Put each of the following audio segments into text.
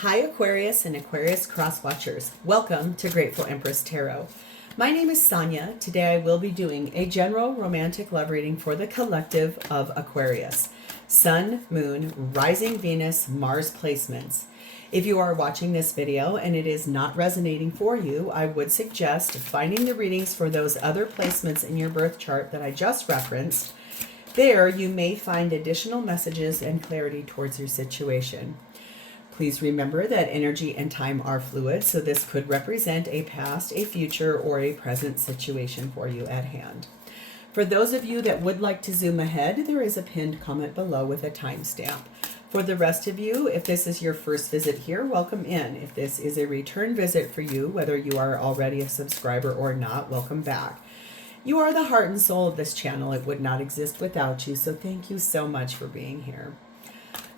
Hi Aquarius and Aquarius cross-watchers. Welcome to Grateful Empress Tarot. My name is Sonia. Today I will be doing a general romantic love reading for the collective of Aquarius. Sun, Moon, Rising Venus, Mars placements. If you are watching this video and it is not resonating for you, I would suggest finding the readings for those other placements in your birth chart that I just referenced. There you may find additional messages and clarity towards your situation. Please remember that energy and time are fluid, so this could represent a past, a future, or a present situation for you at hand. For those of you that would like to zoom ahead, there is a pinned comment below with a timestamp. For the rest of you, if this is your first visit here, welcome in. If this is a return visit for you, whether you are already a subscriber or not, welcome back. You are the heart and soul of this channel. It would not exist without you, so thank you so much for being here.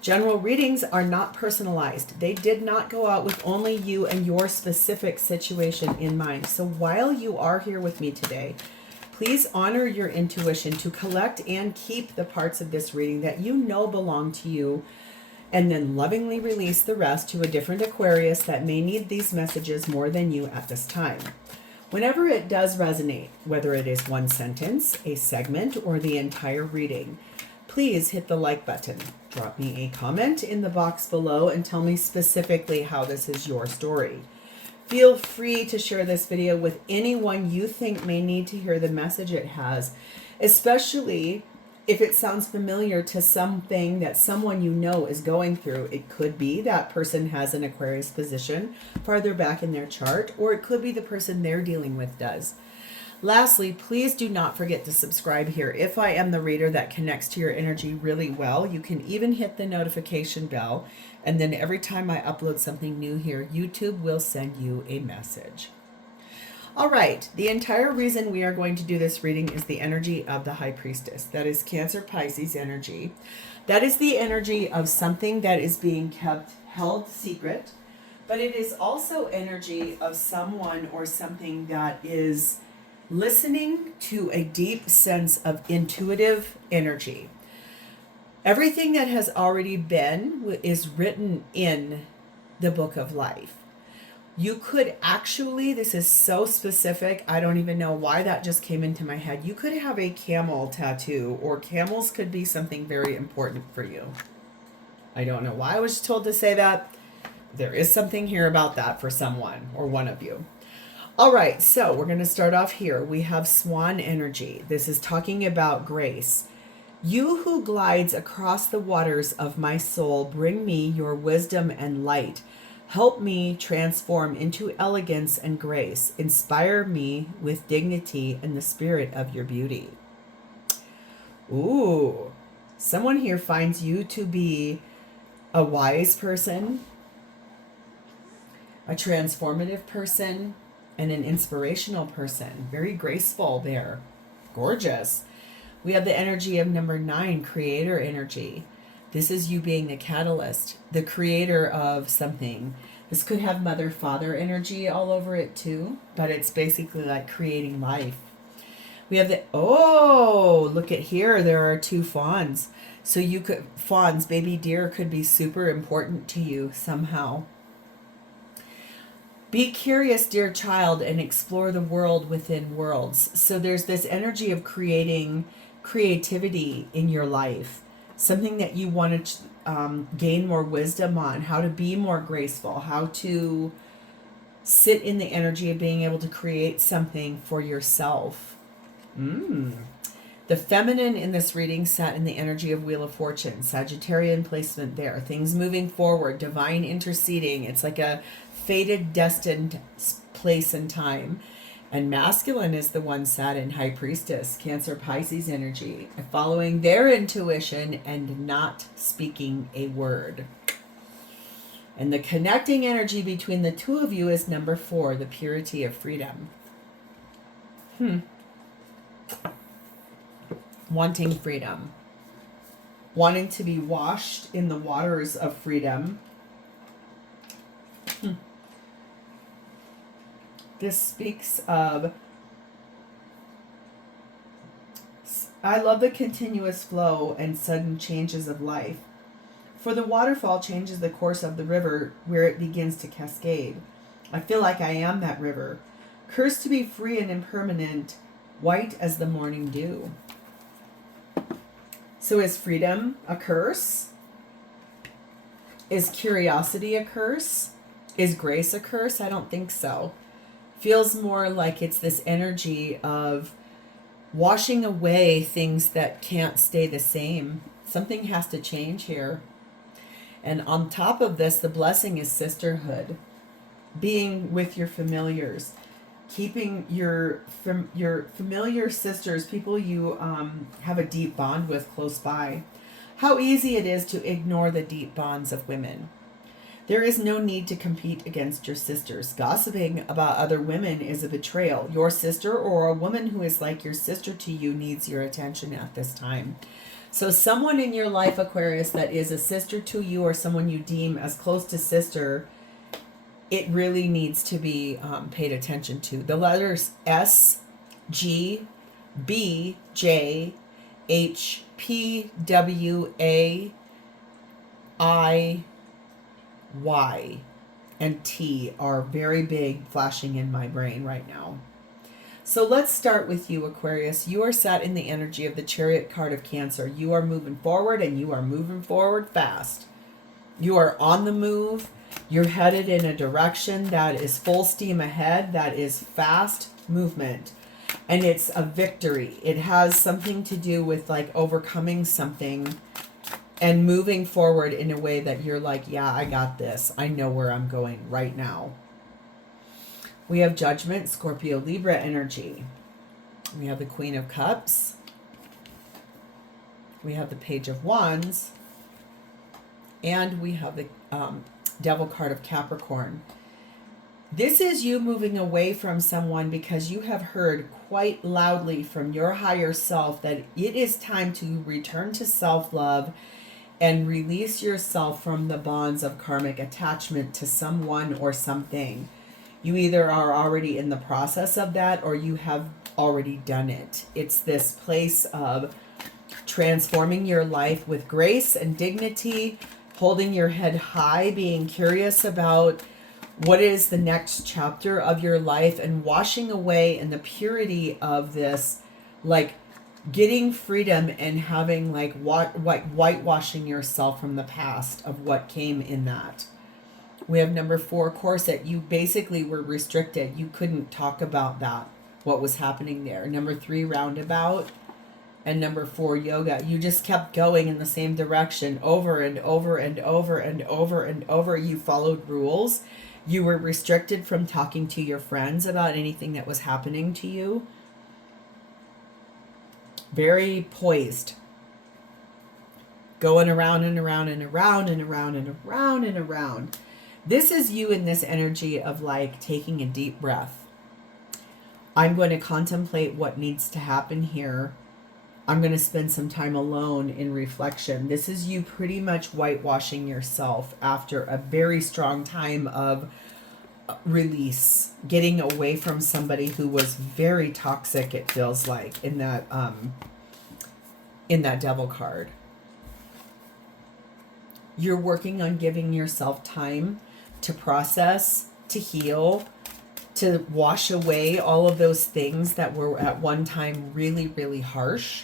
General readings are not personalized. They did not go out with only you and your specific situation in mind. So while you are here with me today, please honor your intuition to collect and keep the parts of this reading that you know belong to you, and then lovingly release the rest to a different Aquarius that may need these messages more than you at this time. Whenever it does resonate, whether it is one sentence, a segment, or the entire reading, please hit the like button. Drop me a comment in the box below and tell me specifically how this is your story. Feel free to share this video with anyone you think may need to hear the message it has, especially if it sounds familiar to something that someone you know is going through. It could be that person has an Aquarius position farther back in their chart, or it could be the person they're dealing with does. Lastly, please do not forget to subscribe here. If I am the reader that connects to your energy really well, you can even hit the notification bell, and then every time I upload something new here, YouTube will send you a message. All right, the entire reason we are going to do this reading is the energy of the High Priestess. That is Cancer Pisces energy. That is the energy of something that is being held secret, but it is also energy of someone or something that is listening to a deep sense of intuitive energy. Everything that has already been is written in the book of life. You could actually, this is so specific, I don't even know why that just came into my head. You could have a camel tattoo, or camels could be something very important for you. I don't know why I was told to say that. There is something here about that for someone or one of you. All right, so we're going to start off here. We have swan energy. This is talking about grace. You who glides across the waters of my soul, bring me your wisdom and light. Help me transform into elegance and grace. Inspire me with dignity and the spirit of your beauty. Ooh, someone here finds you to be a wise person, a transformative person, and an inspirational person. Very graceful there. Gorgeous. We have the energy of number 9, creator energy. This is you being the catalyst, the creator of something. This could have mother-father energy all over it too, but it's basically like creating life. We have the, oh, look at here. There are 2 fawns. So you could, fawns, baby deer could be super important to you somehow. Be curious, dear child, and explore the world within worlds. So there's this energy of creating creativity in your life, something that you want to gain more wisdom on, how to be more graceful, how to sit in the energy of being able to create something for yourself. The feminine in this reading sat in the energy of Wheel of Fortune, Sagittarian placement there, things moving forward, divine interceding. It's like a fated, destined place and time. And masculine is the one sat in High Priestess, Cancer Pisces energy, following their intuition and not speaking a word. And the connecting energy between the two of you is number 4, the purity of freedom. Wanting freedom. Wanting to be washed in the waters of freedom. This speaks of, I love the continuous flow and sudden changes of life. For the waterfall changes the course of the river where it begins to cascade. I feel like I am that river, cursed to be free and impermanent, white as the morning dew. So is freedom a curse? Is curiosity a curse? Is grace a curse? I don't think so. Feels more like it's this energy of washing away things that can't stay the same. Something has to change here. And on top of this, the blessing is sisterhood. Being with your familiars. Keeping your familiar sisters, people you have a deep bond with close by. How easy it is to ignore the deep bonds of women. There is no need to compete against your sisters. Gossiping about other women is a betrayal. Your sister or a woman who is like your sister to you needs your attention at this time. So someone in your life, Aquarius, that is a sister to you or someone you deem as close to sister, it really needs to be paid attention to. The letters S, G, B, J, H, P, W, A, I, Y, and T are very big, flashing in my brain right now. So let's start with you, Aquarius. You are sat in the energy of the Chariot card of Cancer. You are moving forward, and you are moving forward fast. You are on the move. You're headed in a direction that is full steam ahead, that is fast movement. And it's a victory. It has something to do with like overcoming something and moving forward in a way that you're like, yeah, I got this. I know where I'm going right now. We have Judgment, Scorpio, Libra energy. We have the Queen of Cups. We have the Page of Wands. And we have the Devil card of Capricorn. This is you moving away from someone because you have heard quite loudly from your higher self that it is time to return to self-love and release yourself from the bonds of karmic attachment to someone or something. You either are already in the process of that or you have already done it. It's this place of transforming your life with grace and dignity, holding your head high, being curious about what is the next chapter of your life and washing away in the purity of this, like getting freedom and having like whitewashing yourself from the past of what came in that. We have number 4, corset. You basically were restricted. You couldn't talk about that, what was happening there. Number 3, roundabout. And number 4, yoga. You just kept going in the same direction over and over and over and over and over. You followed rules. You were restricted from talking to your friends about anything that was happening to you. Very poised. Going around and around and around and around and around and around. This is you in this energy of like taking a deep breath. I'm going to contemplate what needs to happen here. I'm going to spend some time alone in reflection. This is you pretty much whitewashing yourself after a very strong time of release, getting away from somebody who was very toxic, it feels like, in that Devil card. You're working on giving yourself time to process, to heal, to wash away all of those things that were at one time really, really harsh.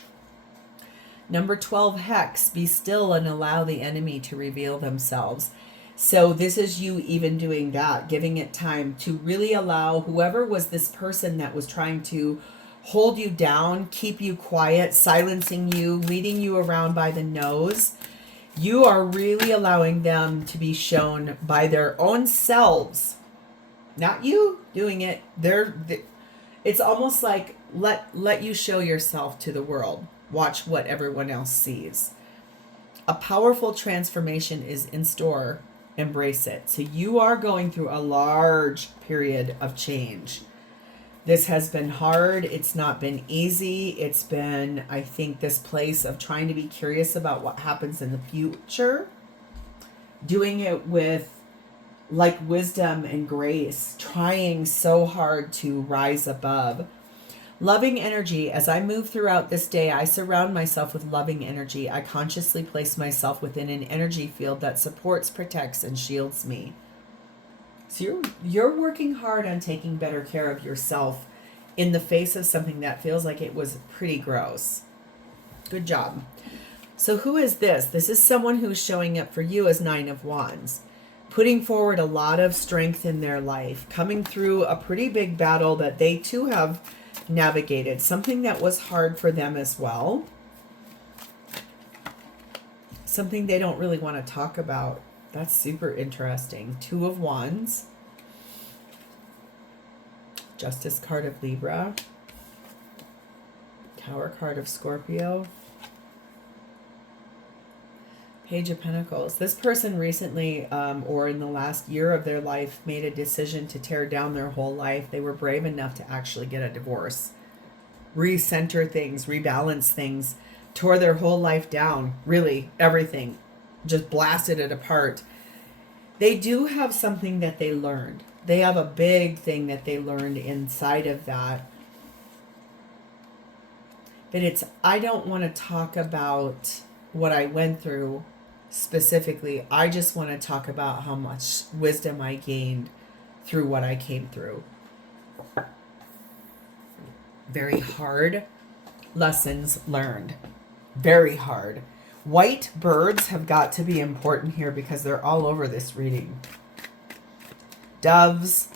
Number 12, hex. Be still and allow the enemy to reveal themselves. So this is you even doing that, giving it time to really allow whoever was this person that was trying to hold you down, keep you quiet, silencing you, leading you around by the nose. You are really allowing them to be shown by their own selves. Not you doing it. It's almost like let you show yourself to the world. Watch what everyone else sees. A powerful transformation is in store. Embrace it. So you are going through a large period of change. This has been hard. It's not been easy. It's been, I think, this place of trying to be curious about what happens in the future. Doing it with like wisdom and grace. Trying so hard to rise above. Loving energy. As I move throughout this day, I surround myself with loving energy. I consciously place myself within an energy field that supports, protects, and shields me. So you're working hard on taking better care of yourself in the face of something that feels like it was pretty gross. Good job. So who is this? This is someone who's showing up for you as Nine of Wands, putting forward a lot of strength in their life, coming through a pretty big battle that they too have navigated, something that was hard for them as well, something they don't really want to talk about. That's super interesting. Two of Wands, Justice card of Libra, Tower card of Scorpio, Page of Pentacles. This person recently, or in the last year of their life, made a decision to tear down their whole life. They were brave enough to actually get a divorce, recenter things, rebalance things, tore their whole life down, really everything, just blasted it apart. They do have something that they learned. They have a big thing that they learned inside of that. But it's, I don't want to talk about what I went through specifically. I just want to talk about how much wisdom I gained through what I came through. Very hard lessons learned. Very hard. White birds have got to be important here because they're all over this reading. Doves,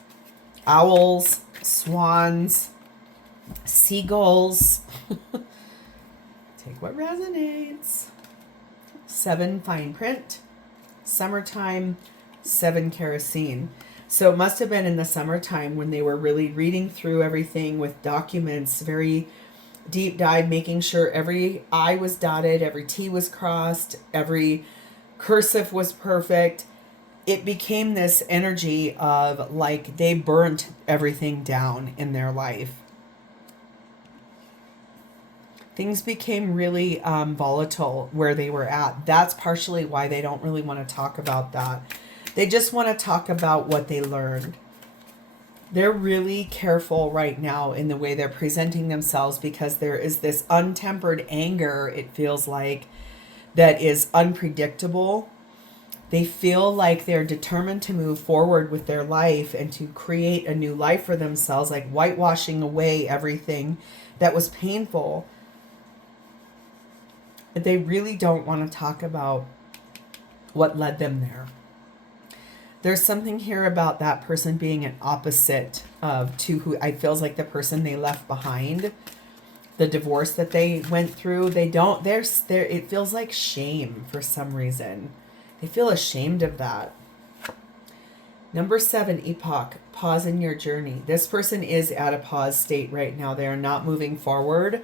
owls, swans, seagulls. Take what resonates. 7 fine print, summertime, 7 kerosene. So it must have been in the summertime when they were really reading through everything with documents, very deep dive, making sure every I was dotted, every T was crossed, every cursive was perfect. It became this energy of like they burnt everything down in their life. Things became really volatile where they were at. That's partially why they don't really want to talk about that. They just want to talk about what they learned. They're really careful right now in the way they're presenting themselves because there is this untempered anger, it feels like, that is unpredictable. They feel like they're determined to move forward with their life and to create a new life for themselves, like whitewashing away everything that was painful. But they really don't want to talk about what led them there. There's something here about that person being an opposite to who I feels like the person they left behind, the divorce that they went through. They don't, it feels like shame for some reason. They feel ashamed of that. Number 7, epoch, pause in your journey. This person is at a pause state right now. They are not moving forward.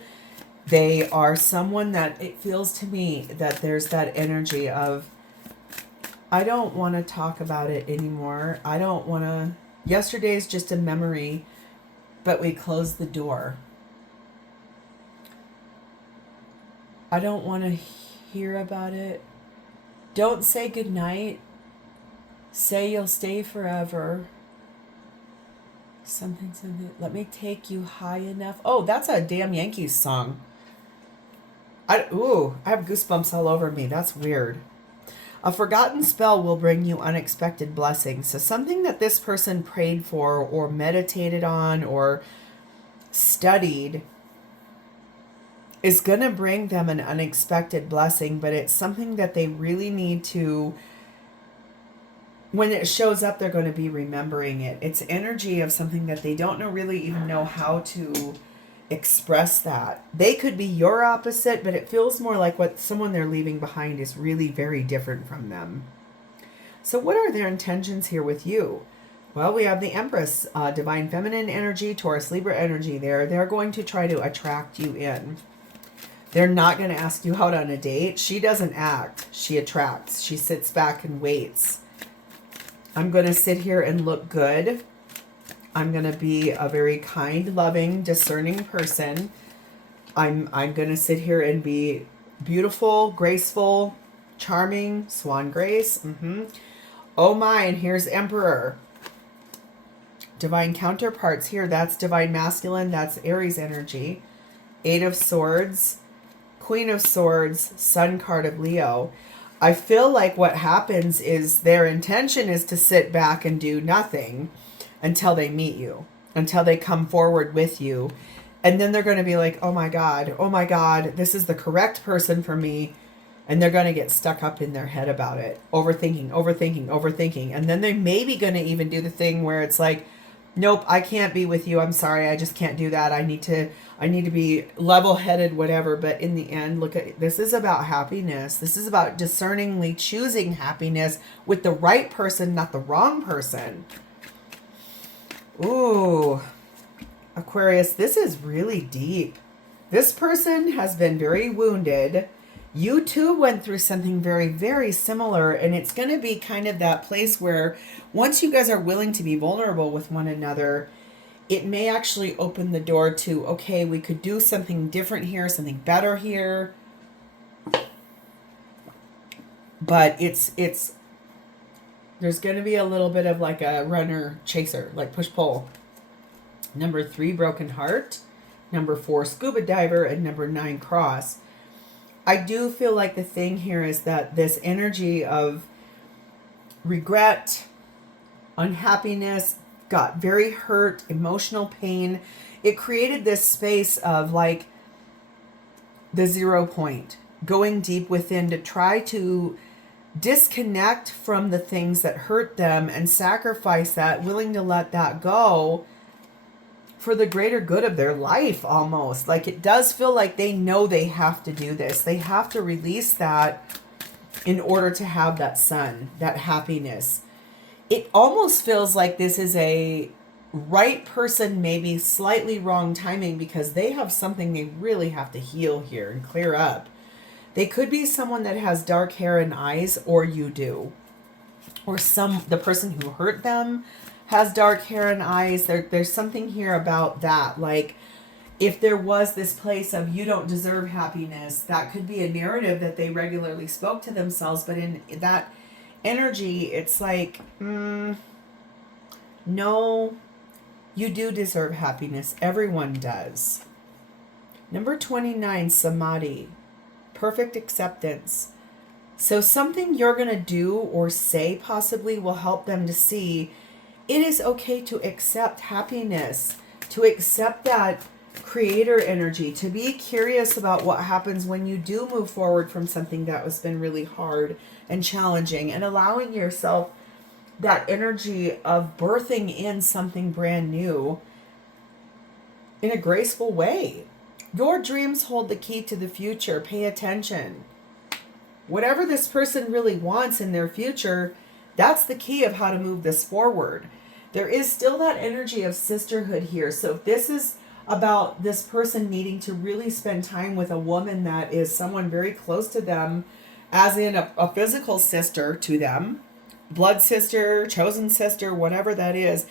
They are someone that it feels to me that there's that energy of, I don't want to talk about it anymore. I don't want to, yesterday is just a memory, but we closed the door. I don't want to hear about it. Don't say goodnight. Say you'll stay forever. Something. Let me take you high enough. Oh, that's a damn Yankees song. I have goosebumps all over me. That's weird. A forgotten spell will bring you unexpected blessings. So something that this person prayed for or meditated on or studied is going to bring them an unexpected blessing, but it's something that they really need to, when it shows up, they're going to be remembering it. It's energy of something that they don't really even know how to express that. They could be your opposite, but it feels more like what someone they're leaving behind is really very different from them. So what are their intentions here with you? Well, we have the Empress, divine feminine energy, Taurus Libra energy there. They're going to try to attract you in. They're not going to ask you out on a date. She doesn't act. She attracts. She sits back and waits. I'm going to sit here and look good. I'm going to be a very kind, loving, discerning person. I'm going to sit here and be beautiful, graceful, charming, swan grace. Oh my, and here's Emperor. divine counterparts here. That's divine masculine. That's Aries energy. 8 of Swords, Queen of Swords, Sun card of Leo. I feel like what happens is their intention is to sit back and do nothing until they meet you, until they come forward with you. And then they're going to be like, oh my God, this is the correct person for me. And they're going to get stuck up in their head about it. Overthinking. And then they're maybe going to even do the thing where it's like, nope, I can't be with you. I'm sorry. I just can't do that. I need to be level-headed, whatever. But in the end, look at this is about happiness. This is about discerningly choosing happiness with the right person, not the wrong person. Ooh, Aquarius, this is really deep. This person has been very wounded. You too went through something very, very similar, and it's going to be kind of that place where once you guys are willing to be vulnerable with one another, it may actually open the door to, okay, we could do something different here, something better here. But it's there's going to be a little bit of like a runner chaser, like push-pull. Number 3, broken heart. Number 4, scuba diver. And number 9, cross. I do feel like the thing here is that this energy of regret, unhappiness, got very hurt, emotional pain. It created this space of like the 0 point, going deep within to try to disconnect from the things that hurt them and sacrifice that, willing to let that go for the greater good of their life almost. Like it does feel like they know they have to do this. They have to release that in order to have that sun, that happiness. It almost feels like this is a right person, maybe slightly wrong timing, because they have something they really have to heal here and clear up. They could be someone that has dark hair and eyes, or you do. Or the person who hurt them has dark hair and eyes. There's something here about that. Like if there was this place of you don't deserve happiness, that could be a narrative that they regularly spoke to themselves. But in that energy, it's like, no, you do deserve happiness. Everyone does. Number 29, samadhi, perfect acceptance. So something you're going to do or say possibly will help them to see it is okay to accept happiness, to accept that creator energy, to be curious about what happens when you do move forward from something that has been really hard and challenging, and allowing yourself that energy of birthing in something brand new in a graceful way. Your dreams hold the key to the future. Pay attention. Whatever this person really wants in their future, that's the key of how to move this forward. There is still that energy of sisterhood here. So if this is about this person needing to really spend time with a woman that is someone very close to them, as in a physical sister to them, blood sister, chosen sister, whatever that is,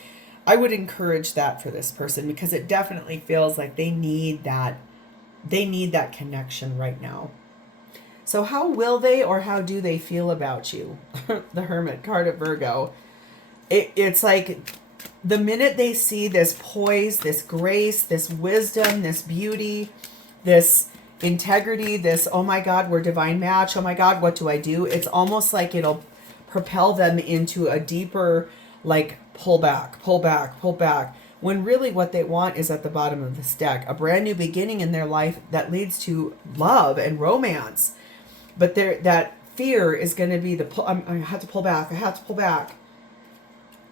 I would encourage that for this person, because it definitely feels like they need that connection right now. So how will they, or how do they feel about you? The Hermit card of Virgo. It's like the minute they see this poise, this grace, this wisdom, this beauty, this integrity, this, oh my God, we're divine match. Oh my God, what do I do? It's almost like it'll propel them into a deeper, like, pull back. When really what they want is at the bottom of this deck. A brand new beginning in their life that leads to love and romance. But that fear is going to be I have to pull back.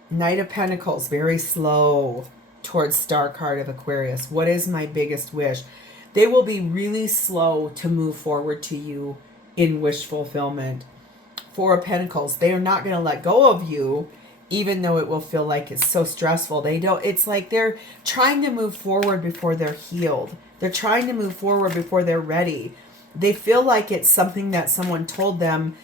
Knight of Pentacles, very slow towards Star card of Aquarius. What is my biggest wish? They will be really slow to move forward to you in wish fulfillment. Four of Pentacles, they are not going to let go of you, even though it will feel like it's so stressful. It's like they're trying to move forward before they're healed. They're trying to move forward before they're ready. They feel like it's something that someone told them.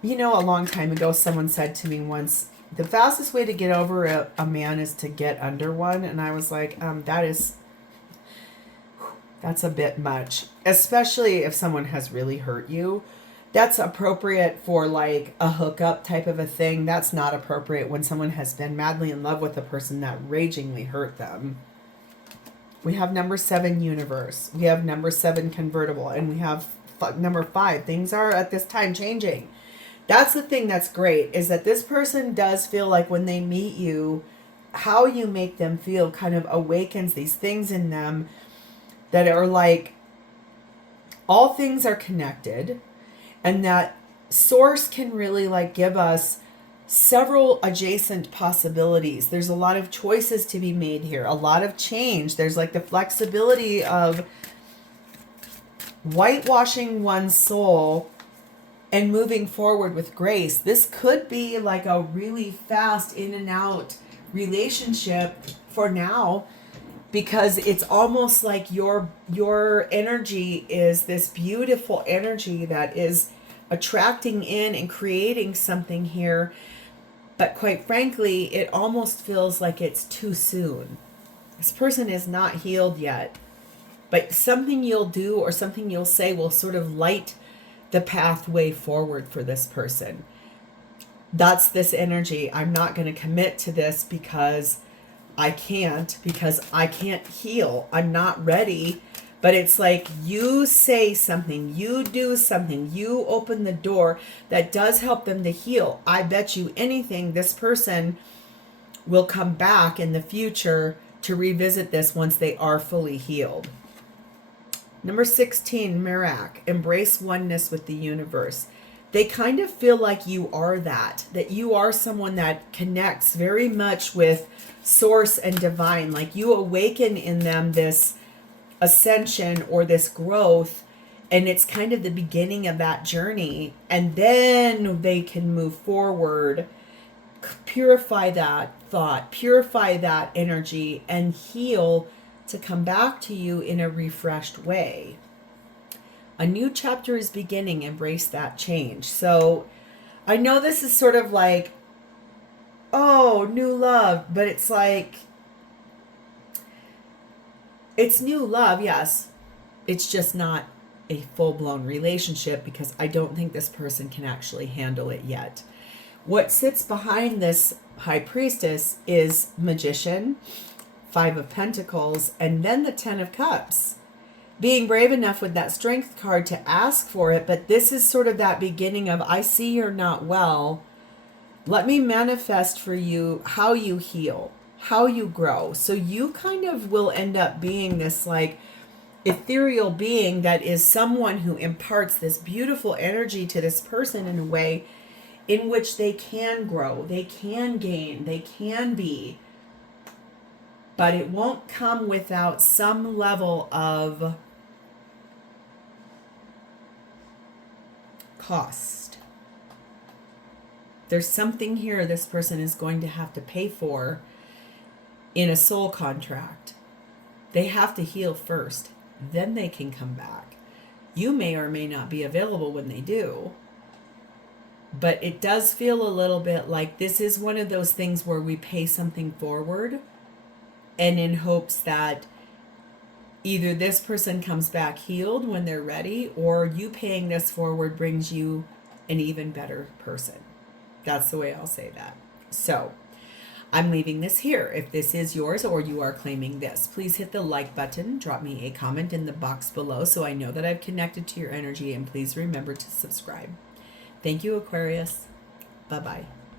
You know, a long time ago, someone said to me once, the fastest way to get over a man is to get under one. And I was like, that's a bit much, especially if someone has really hurt you. That's appropriate for like a hookup type of a thing. That's not appropriate when someone has been madly in love with a person that ragingly hurt them. We have number 7, universe. We have number 7, convertible. And we have number 5. Things are at this time changing. That's the thing that's great, is that this person does feel like when they meet you, how you make them feel kind of awakens these things in them that are like, all things are connected, and that source can really like give us several adjacent possibilities. There's a lot of choices to be made here, a lot of change. There's like the flexibility of whitewashing one's soul and moving forward with grace. This could be like a really fast in and out relationship for now, because it's almost like your energy is this beautiful energy that is attracting in and creating something here. But quite frankly, it almost feels like it's too soon. This person is not healed yet, but something you'll do or something you'll say will sort of light the pathway forward for this person. That's this energy. I'm not going to commit to this because I can't heal. I'm not ready. But it's like you say something, you do something, you open the door that does help them to heal. I bet you anything this person will come back in the future to revisit this once they are fully healed. Number 16, Mirac, embrace oneness with the universe. They kind of feel like you are that you are someone that connects very much with source and divine. Like you awaken in them this ascension or this growth, and it's kind of the beginning of that journey, and then they can move forward, purify that thought, purify that energy, and heal to come back to you in a refreshed way. A new chapter is beginning. Embrace that change. So I know this is sort of like, oh, new love, but it's like, it's new love, yes. It's just not a full-blown relationship, because I don't think this person can actually handle it yet. What sits behind this High Priestess is Magician, 5 of Pentacles, and then the 10 of Cups. Being brave enough with that Strength card to ask for it, but this is sort of that beginning of, I see you're not well. Let me manifest for you how you heal, how you grow. So you kind of will end up being this like ethereal being that is someone who imparts this beautiful energy to this person in a way in which they can grow, they can gain, they can be. But it won't come without some level of cost. There's something here this person is going to have to pay for in a soul contract. They have to heal first, then they can come back. You may or may not be available when they do, but it does feel a little bit like this is one of those things where we pay something forward, and in hopes that either this person comes back healed when they're ready, or you paying this forward brings you an even better person. That's the way I'll say that. So I'm leaving this here. If this is yours or you are claiming this, please hit the like button. Drop me a comment in the box below so I know that I've connected to your energy, and please remember to subscribe. Thank you, Aquarius. Bye-bye.